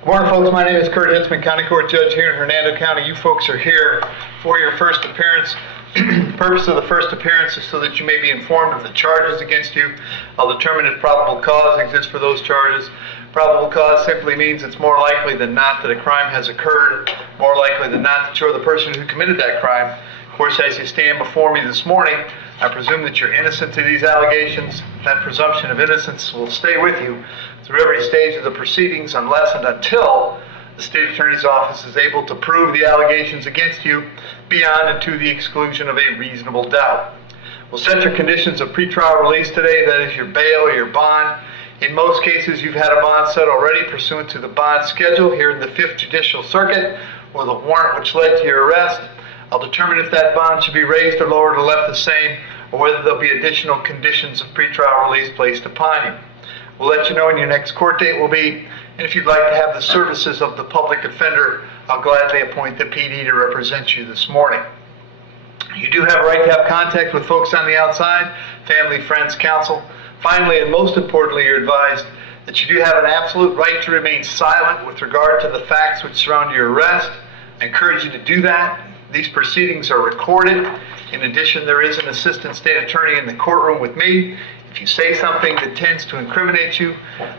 Good morning, folks. My name is Kurt Hitzman, County Court Judge here in Hernando County. You folks are here for your first appearance. The purpose of the first appearance is so that you may be informed of the charges against you. I'll determine if probable cause exists for those charges. Probable cause simply means it's more likely than not that a crime has occurred, more likely than not that you're the person who committed that crime. Of course, as you stand before me this morning, I presume that you're innocent to these allegations. That presumption of innocence will stay with you through every stage of the proceedings unless and until the State Attorney's Office is able to prove the allegations against you beyond and to the exclusion of a reasonable doubt. We'll set your conditions of pretrial release today, that is your bail or your bond. In most cases, you've had a bond set already pursuant to the bond schedule here in the 5th Judicial Circuit or the warrant which led to your arrest. I'll determine if that bond should be raised or lowered or left the same, or whether there'll be additional conditions of pretrial release placed upon you. We'll let you know when your next court date will be, and if you'd like to have the services of the public defender, I'll gladly appoint the PD to represent you this morning. You do have a right to have contact with folks on the outside, family, friends, counsel. Finally, and most importantly, you're advised that you do have an absolute right to remain silent with regard to the facts which surround your arrest. I encourage you to do that. These proceedings are recorded. In addition, there is an assistant state attorney in the courtroom with me. If you say something that tends to incriminate you,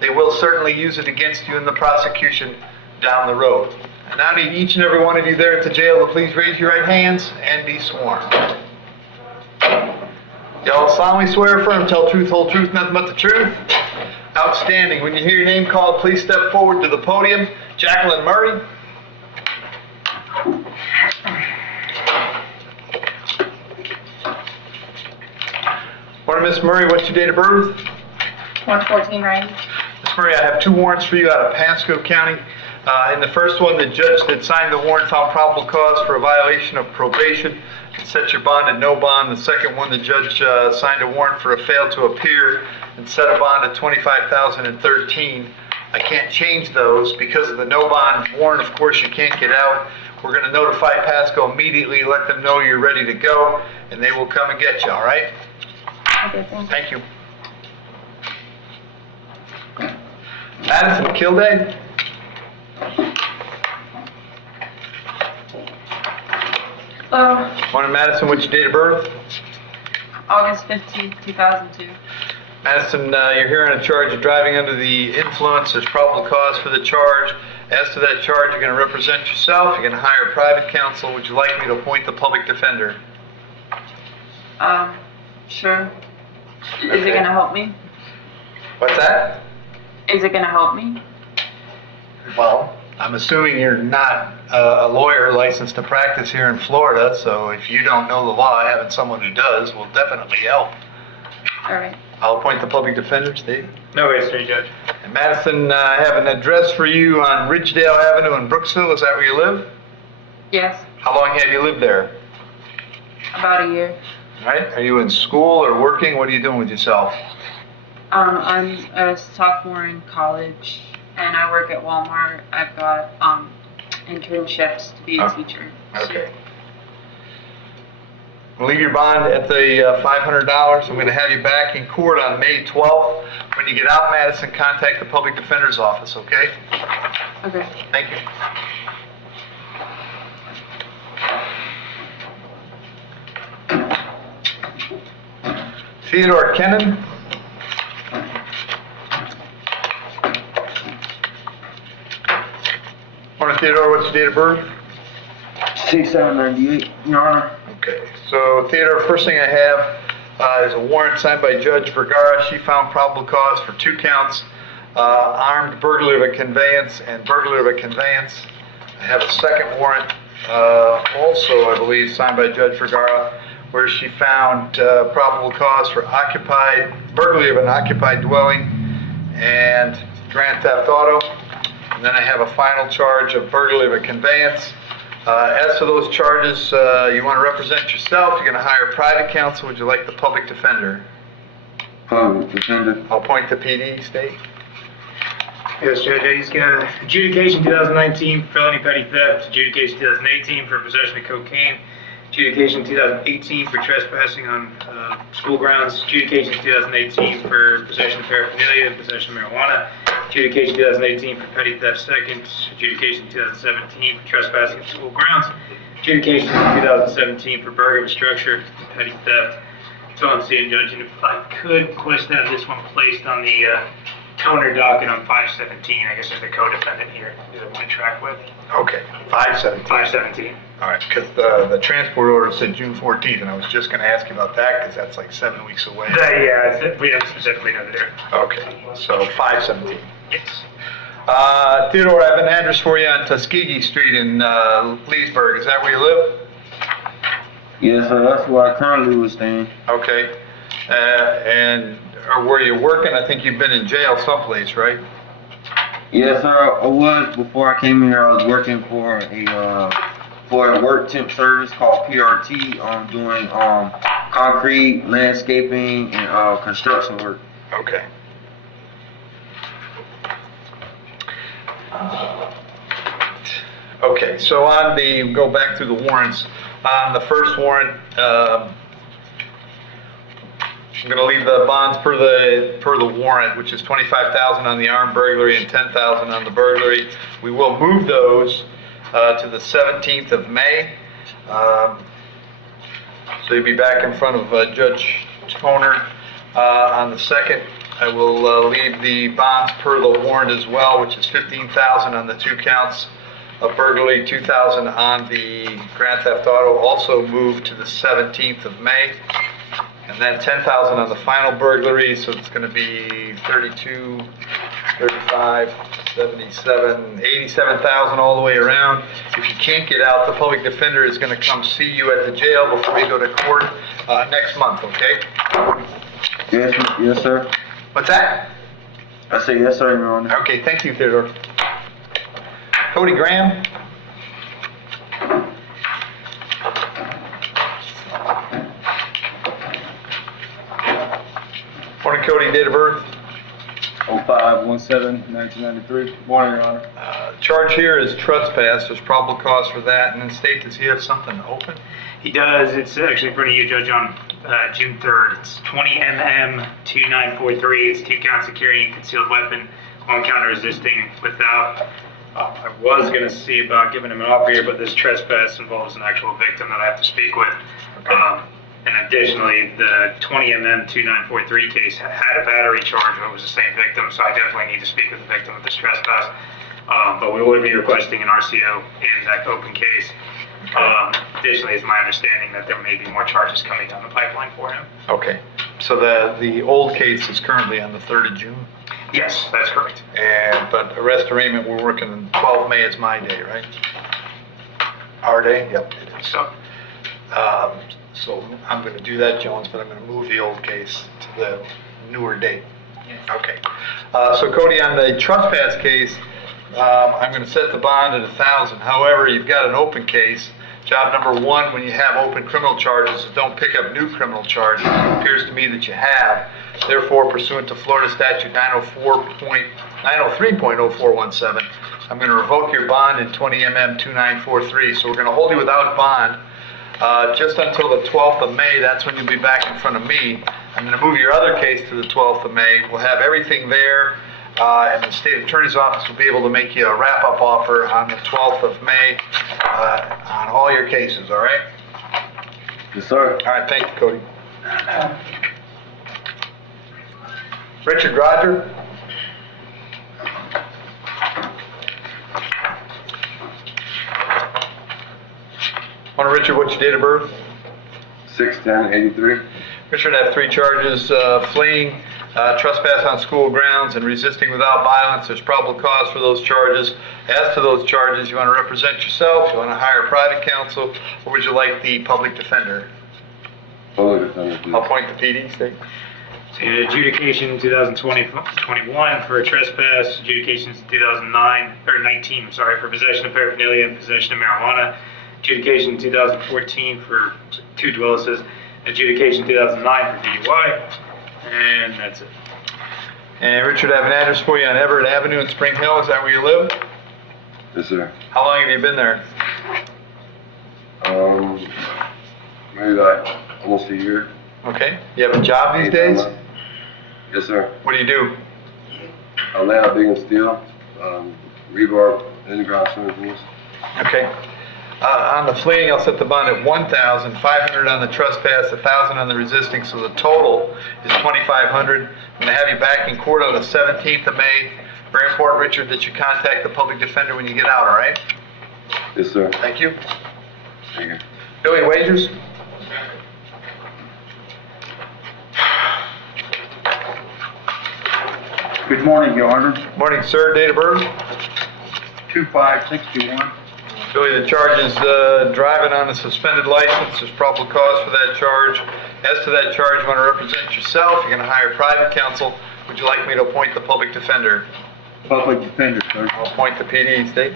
they will certainly use it against you in the prosecution down the road. I now need each and every one of you there at the jail to please raise your right hands and be sworn. Y'all solemnly swear affirm, tell truth, whole truth, nothing but the truth. Outstanding. When you hear your name called, please step forward to the podium. Jacqueline Murray. Morning, Miss Murray. What's your date of birth? 114, right? Miss Murray, I have two warrants for you out of Pasco County. In the first one, the judge that signed the warrant found probable cause for a violation of probation and set your bond at no bond. The second one, the judge signed a warrant for a fail to appear and set a bond at $25,013. I can't change those because of the no bond warrant. Of course, you can't get out. We're going to notify Pasco immediately, let them know you're ready to go, and they will come and get you, all right? Okay, Thank you. Madison, kill day? Morning, Madison. What's your date of birth? August 15th, 2002. Madison, you're here on a charge of driving under the influence. There's probable cause for the charge. As to that charge, you're going to represent yourself. You're going to hire private counsel. Would you like me to appoint the public defender? Sure. Is it going to help me? What's that? Is it going to help me? Well, I'm assuming you're not a lawyer licensed to practice here in Florida, so if you don't know the law, having someone who does will definitely help. All right. I'll appoint the public defender, Steve. No way, State Judge. And Madison, I have an address for you on Ridgedale Avenue in Brooksville. Is that where you live? Yes. How long have you lived there? About a year. All right. Are you in school or working? What are you doing with yourself? I'm a sophomore in college, and I work at Walmart. I've got internships to be a teacher. Okay. We'll leave your bond at the $500. I'm going to have you back in court on May 12th. When you get out, Madison, contact the public defender's office, okay? Okay. Thank you. Theodore Kennen. Morning, Theodore. What's your date of birth? 6798, Your Honor. Okay. So, Theodore, first thing I have is a warrant signed by Judge Vergara. She found probable cause for 2 counts, armed burglary of a conveyance and burglary of a conveyance. I have a second warrant, also, I believe, signed by Judge Vergara, where she found probable cause for burglary of an occupied dwelling and grand theft auto. And then I have a final charge of burglary of a conveyance. As for those charges, you want to represent yourself. You're going to hire private counsel. Would you like the public defender? Public defender. I'll point the PD, State. Yes, Judge. He's got adjudication 2019 felony petty theft, adjudication 2018 for possession of cocaine, adjudication 2018 for trespassing on school grounds, adjudication 2018 for possession of paraphernalia and possession of marijuana, Adjudication 2018 for petty theft second. Adjudication 2017 for trespassing at school grounds. Adjudication 2017 for burglary of structure, petty theft. So I'm seeing, Judge, and if I could request that this one placed on the toner docket on 517. I guess there's the co-defendant here is what I track with. Okay, 5/17. 517. All right, because the transport order said June 14th, and I was just going to ask you about that because that's like 7 weeks away. Yeah, we have specifically noted there. Okay, so 5/17. Yes. Theodore, I have an address for you on Tuskegee Street in Leesburg. Is that where you live? Yes, sir. That's where I currently was staying. Okay. And where you're working, I think you've been in jail someplace, right? Yes, sir. I was before I came here. I was working for a work temp service called PRT. Doing concrete, landscaping, and construction work. Okay. Okay, so go back through the warrants. On the first warrant, I'm going to leave the bonds per the warrant, which is $25,000 on the armed burglary and $10,000 on the burglary. We will move those to the 17th of May. So you'll be back in front of Judge Toner on the 2nd. I will leave the bonds per the warrant as well, which is $15,000 on the 2 counts of burglary, $2,000 on the grand theft auto, also moved to the 17th of May. And then $10,000 on the final burglary, so it's going to be 32, 35, 77, 87,000 all the way around. If you can't get out, the public defender is going to come see you at the jail before you go to court next month, okay? Yes, sir. What's that? I say yes, sir, Your Honor. Okay, thank you, Theodore. Cody Graham. Morning, Cody. Date of birth? 05/17/1993. Morning, Your Honor. Charge here is trespass. There's probable cause for that. And then state, does he have something open? He does. It's actually in front of you, Judge, on June 3rd. It's 20 mm 2943. It's 2 counts of carrying a concealed weapon, 1 count of resisting without. I was going to see about giving him an offer here, but this trespass involves an actual victim that I have to speak with. Okay. And additionally, the 20 mm 2943 case had a battery charge, but it was the same victim, so I definitely need to speak with the victim of this trespass. But we will be requesting an RCO in that open case. Additionally, it's my understanding that there may be more charges coming down the pipeline for him. Okay. So the old case is currently on the 3rd of June? Yes, that's correct. But arrest arraignment, we're working on 12 May is my day, right? Our day? Yep, it is. So I'm going to do that, Jones, but I'm going to move the old case to the newer date. Yes. Okay. So Cody, on the trespass case, I'm going to set the bond at 1,000. However, you've got an open case. Job number 1, when you have open criminal charges, is don't pick up new criminal charges. It appears to me that you have. Therefore, pursuant to Florida Statute 903.0417, I'm going to revoke your bond in 20 mm 2943. So we're going to hold you without bond just until the 12th of May. That's when you'll be back in front of me. I'm going to move your other case to the 12th of May. We'll have everything there, and the state attorney's office will be able to make you a wrap-up offer on the 12th of May on all your cases, all right? Yes, sir. All right, thank you, Cody. Richard Roger. Morning, Richard. What's your date of birth? 6/10/83. Richard, I have 3 charges, fleeing, trespass on school grounds, and resisting without violence. There's probable cause for those charges. As to those charges, you want to represent yourself, you want to hire private counsel, or would you like the public defender? Public defender, please. I'll appoint the PD, state. So adjudication 2021 for trespass, adjudications 19, for possession of paraphernalia and possession of marijuana, adjudication 2014 for 2 dwellises, adjudication 2009 for DUI, and that's it. And Richard, I have an address for you on Everett Avenue in Spring Hill. Is that where you live? Yes, sir. How long have you been there? Maybe like almost a year. Okay. You have a job these days? Yes, sir. What do you do? Atlanta Big and Steel, rebar, underground swimming pools. Okay. On the fleeing, I'll set the bond at 1,000, 500 on the trespass, 1,000 on the resisting, so the total is 2,500. I'm going to have you back in court on the 17th of May. Very important, Richard, that you contact the public defender when you get out, all right? Yes, sir. Thank you. Thank you. Billy, wagers? Good morning, Your Honor. Morning, sir. Date of birth? 2561. Billy, the charge is driving on a suspended license. There's probable cause for that charge. As to that charge, you want to represent yourself. You're going to hire private counsel. Would you like me to appoint the public defender? Public defender, sir. I'll appoint the PD. State.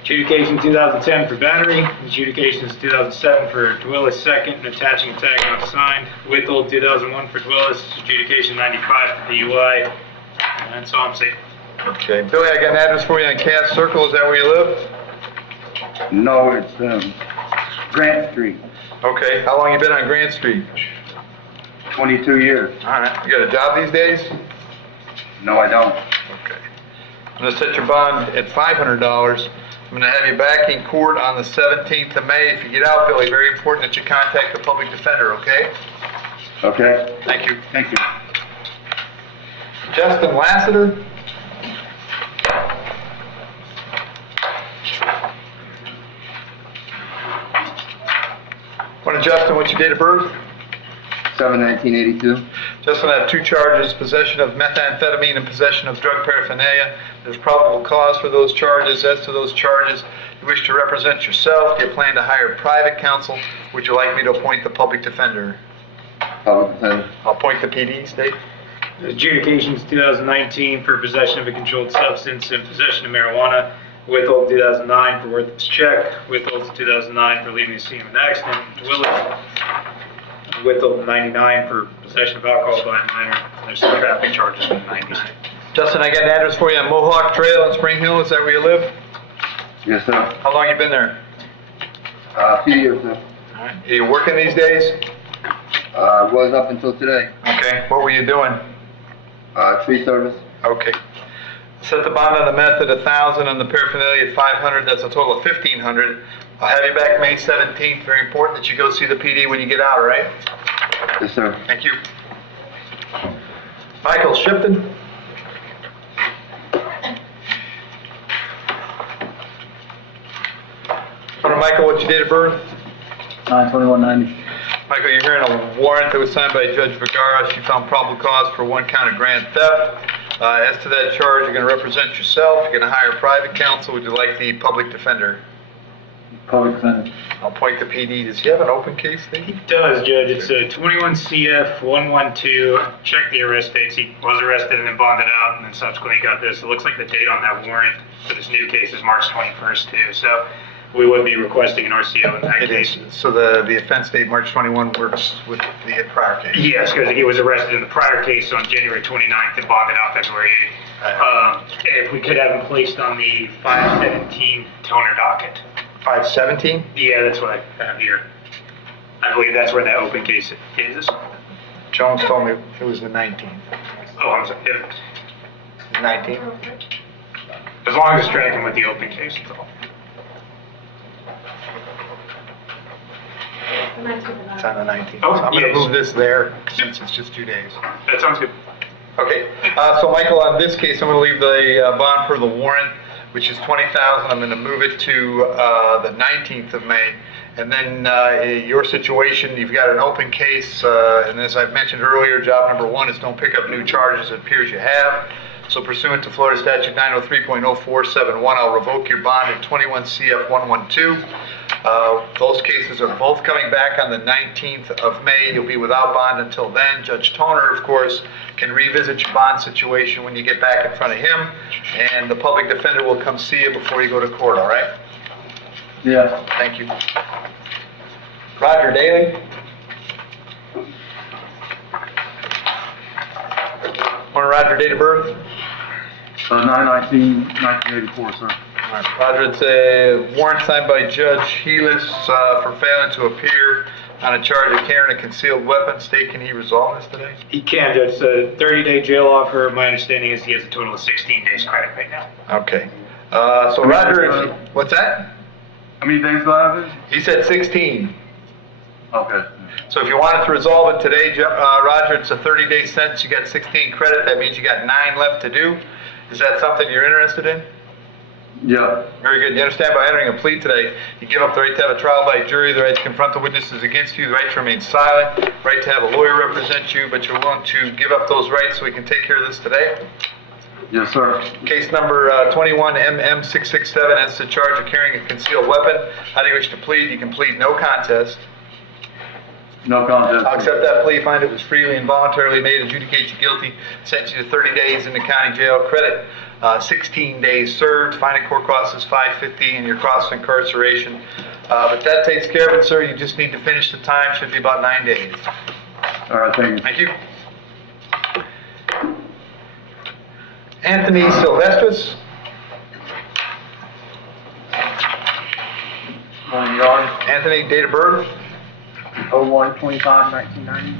Adjudication 2010 for battery. Adjudication 2007 for Dwillis second and attaching a tag not signed. Withhold 2001 for Dwillis. Adjudication 95 for DUI. And that's all I'm saying. Okay. Billy, I got an address for you on Cass Circle. Is that where you live? No, it's Grant Street, Okay. How long you been on Grant Street? 22 years. All right. You got a job these days? No, I don't. Okay. I'm going to set your bond at $500. I'm going to have you back in court on the 17th of May. If you get out, Billy, very important that you contact the public defender, okay? Okay. Thank you. Thank you. Justin Lasseter? Morning, Justin. What's your date of birth? 7/1982. Justin, I have two charges, possession of methamphetamine and possession of drug paraphernalia. There's probable cause for those charges. As to those charges, you wish to represent yourself. Do you plan to hire private counsel? Would you like me to appoint the public defender? Public defender. I'll appoint the PD. State. Adjudications 2019 for possession of a controlled substance and possession of marijuana. Withhold 2009 for worthless check. Withhold 2009 for leaving the scene of an accident. Willis. Withhold 99 for possession of alcohol by a minor. There's some traffic charges in 99. Justin, I got an address for you on Mohawk Trail in Spring Hill. Is that where you live? Yes, sir. How long you been there? A few years, sir. All right. Are you working these days? Was up until today. Okay. What were you doing? Tree service. Okay. Set the bond on the meth at 1,000, on the paraphernalia at 500. That's a total of 1,500. I'll have you back May 17th. Very important that you go see the PD when you get out, all right? Yes, sir. Thank you. Michael Shipton. Michael, what's your date of birth? 9/21/90. Michael, you're hearing a warrant that was signed by Judge Vergara. She found probable cause for 1 count of grand theft. As to that charge, you're going to represent yourself. You're going to hire private counsel. Would you like the public defender? Public defender. I'll point the PD. Does he have an open case, Steve? He does, Judge. It's a 21 CF 112. Check the arrest dates. He was arrested and then bonded out, and then subsequently got this. It looks like the date on that warrant for this new case is March 21st, too. So we would be requesting an RCO in that It case. is. So the offense date, March 21, works with the prior case? Yes, because he was arrested in the prior case on January 29th and bonded out February 8th. If we could have him placed on the 517 toner docket. 517? Yeah, that's what I have here. I believe that's where that open case is. Jones told me it was the 19th. Oh, I'm sorry. Yeah. 19th? As long as it's tracking with the open case, that's all. It's on the 19th. Oh, So I'm going to yes. move this there since it's just 2 days. That sounds good. Okay, so Michael, on this case, I'm going to leave the bond for the warrant, which is 20,000. I'm going to move it to the 19th of May. And then your situation, you've got an open case, and as I've mentioned earlier, job number 1 is don't pick up new charges. It appears you have. So pursuant to Florida Statute 903.0471, I'll revoke your bond at 21 CF 112. Those cases are both coming back on the 19th of May. You'll be without bond until then. Judge Toner, of course, can revisit your bond situation when you get back in front of him, and the public defender will come see you before you go to court, all right? Yeah. Thank you. Roger Daly. Morning, Roger, date of birth? 9/19/1984, sir. All right, Roger, it's a warrant signed by Judge Helis for failing to appear on a charge of carrying a concealed weapon. State, can he resolve this today? He can, Judge. It's a 30-day jail offer. My understanding is he has a total of 16 days credit right now. Okay. So Roger, what's that? How many days do I have? He said 16. Okay. So if you wanted to resolve it today, Roger, it's a 30-day sentence. You got 16 credit. That means you got 9 left to do. Is that something you're interested in? Yeah. Very good. You understand by entering a plea today, you give up the right to have a trial by jury, the right to confront the witnesses against you, the right to remain silent, the right to have a lawyer represent you, but you're willing to give up those rights so we can take care of this today? Yes, sir. Case number 21MM667, that's the charge of carrying a concealed weapon. How do you wish to plead? You can plead no contest. No contest. I'll accept that plea, find it was freely and voluntarily made, adjudicate you guilty, sentence you to 30 days in the county jail, credit 16 days served, fine and court costs is $550, and your cost of incarceration. But that takes care of it, sir. You just need to finish the time, should be about 9 days. All right, thank you. Thank you. Anthony Sylvesters. Morning, Your Honor. Anthony, date of birth? 01/25/1990.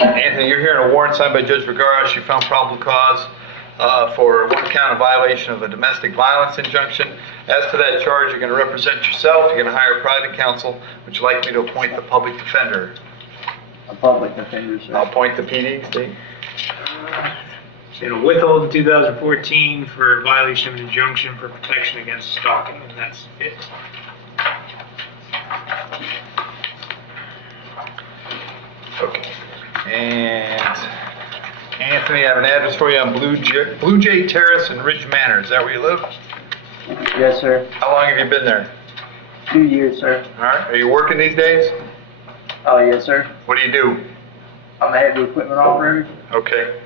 Anthony, you're here in a warrant signed by Judge Vergara. She found probable cause for one count of violation of a domestic violence injunction. As to that charge, you're going to represent yourself. You're going to hire private counsel. Would you like me to appoint the public defender? A public defender, sir. I'll appoint the PD, State. It'll withhold in 2014 for violation of an injunction for protection against stalking, and that's it. Okay. And Anthony, I have an address for you on Blue Jay Terrace in Ridge Manor. Is that where you live? Yes, sir. How long have you been there? 2 years, sir. All right. Are you working these days? Oh, yes, sir. What do you do? I'm a heavy equipment operator. Okay.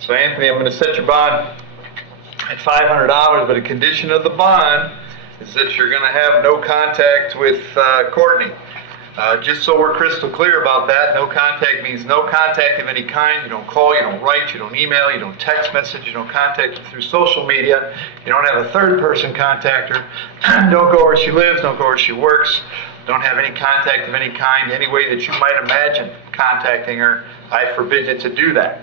So Anthony, I'm going to set your bond at $500, but a condition of the bond is that you're going to have no contact with Courtney. Just so we're crystal clear about that, no contact means no contact of any kind. You don't call, you don't write, you don't email, you don't text message, you don't contact her through social media. You don't have a third person contact her. Don't go where she lives, don't go where she works. Don't have any contact of any kind, any way that you might imagine contacting her. I forbid you to do that.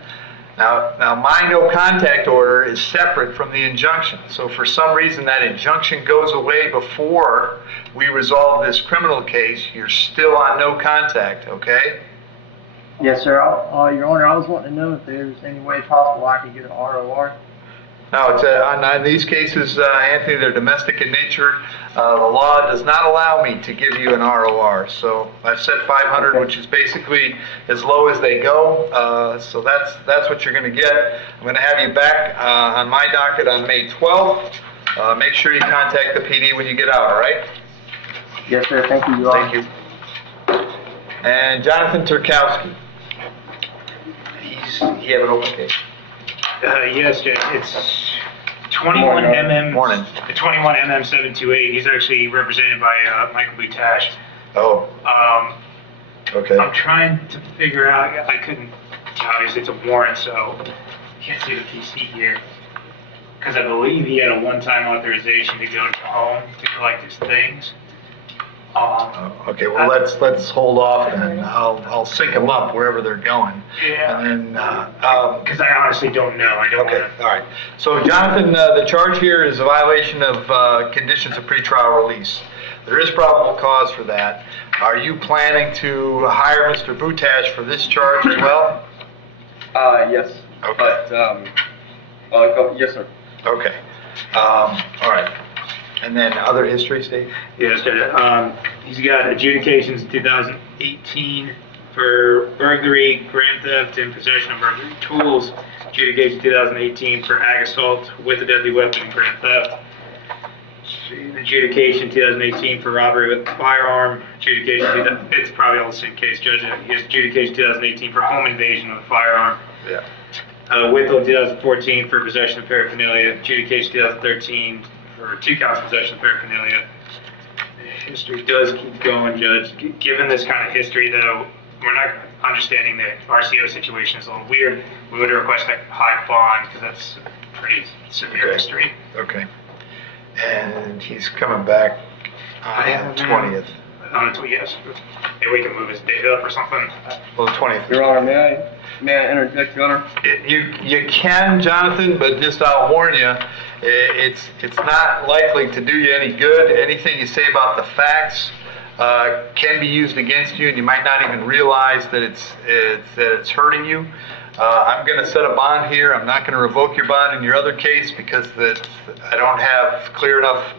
Now my no contact order is separate from the injunction. So for some reason that injunction goes away before we resolve this criminal case, you're still on no contact, okay? Yes, sir. Your Honor, I was wanting to know if there's any way possible I could get an ROR. No, it's on these cases, Anthony, they're domestic in nature. The law does not allow me to give you an ROR. So I've set 500, which is basically as low as they go. So that's what you're going to get. I'm going to have you back on my docket on May 12th. Make sure you contact the PD when you get out, all right? Yes, sir. Thank you, Your Honor. Thank you. And Jonathan Turkowski. He have an open case. Yes, Judge. It's 21MM. Morning. 21MM728. He's actually represented by Michael Butash. Oh. Okay. I'm trying to figure out. I couldn't. Obviously, it's a warrant, so I can't see the PC here. Because I believe he had a one-time authorization to go to home to collect his things. Okay, well, let's hold off then. I'll sync them up wherever they're going. Yeah. And then, Because I honestly don't know. I don't okay, want to. all right. So, Jonathan, the charge here is a violation of conditions of pretrial release. There is probable cause for that. Are you planning to hire Mr. Butash for this charge as well? Yes. Okay. But, yes, sir. Okay. All right. And then other history, Steve? Yes, Judge. He's got adjudications in 2018 for burglary, grand theft, and possession of burglary tools. Adjudication 2018 for ag assault with a deadly weapon and grand theft. Adjudication 2018 for robbery with a firearm. Adjudication, it's probably all the same case, Judge. He has adjudication 2018 for home invasion with a firearm. Yeah. Withhold 2014 for possession of paraphernalia. Adjudication 2013 for 2 counts of possession of paraphernalia. History does keep going, Judge. Given this kind of history, though, we're not understanding the RCO situation is a little weird. We would request a high bond because that's a pretty severe history. Okay. And he's coming back. On the 20th. Yes. Maybe we can move his date up or something. Well, the 20th. Your Honor, may I interject, Your Honor? You can, Jonathan, but just I'll warn you, it's not likely to do you any good. Anything you say about the facts can be used against you, and you might not even realize that it's hurting you. I'm going to set a bond here. I'm not going to revoke your bond in your other case because I don't have clear enough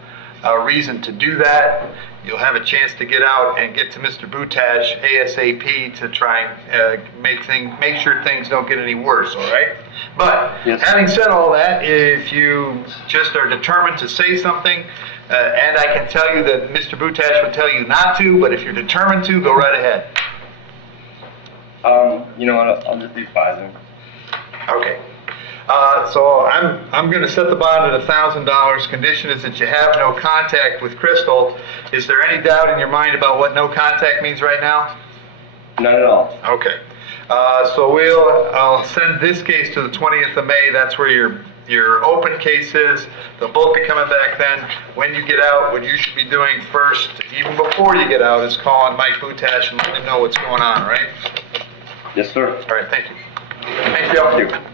reason to do that. You'll have a chance to get out and get to Mr. Butash ASAP to try and make sure things don't get any worse, all right? But Yes. having said all that, if you just are determined to say something, and I can tell you that Mr. Butash would tell you not to, but if you're determined to, go right ahead. You know what, I'll just be fine. Okay. So I'm going to set the bond at $1,000. Condition is that you have no contact with Crystal. Is there any doubt in your mind about what no contact means right now? Not at all. Okay. So I'll send this case to the 20th of May. That's where your open case is. They'll both be coming back then. When you get out, what you should be doing first, even before you get out, is calling Mike Butash and letting him know what's going on, right? Yes, sir. All right, thank you. Thank you.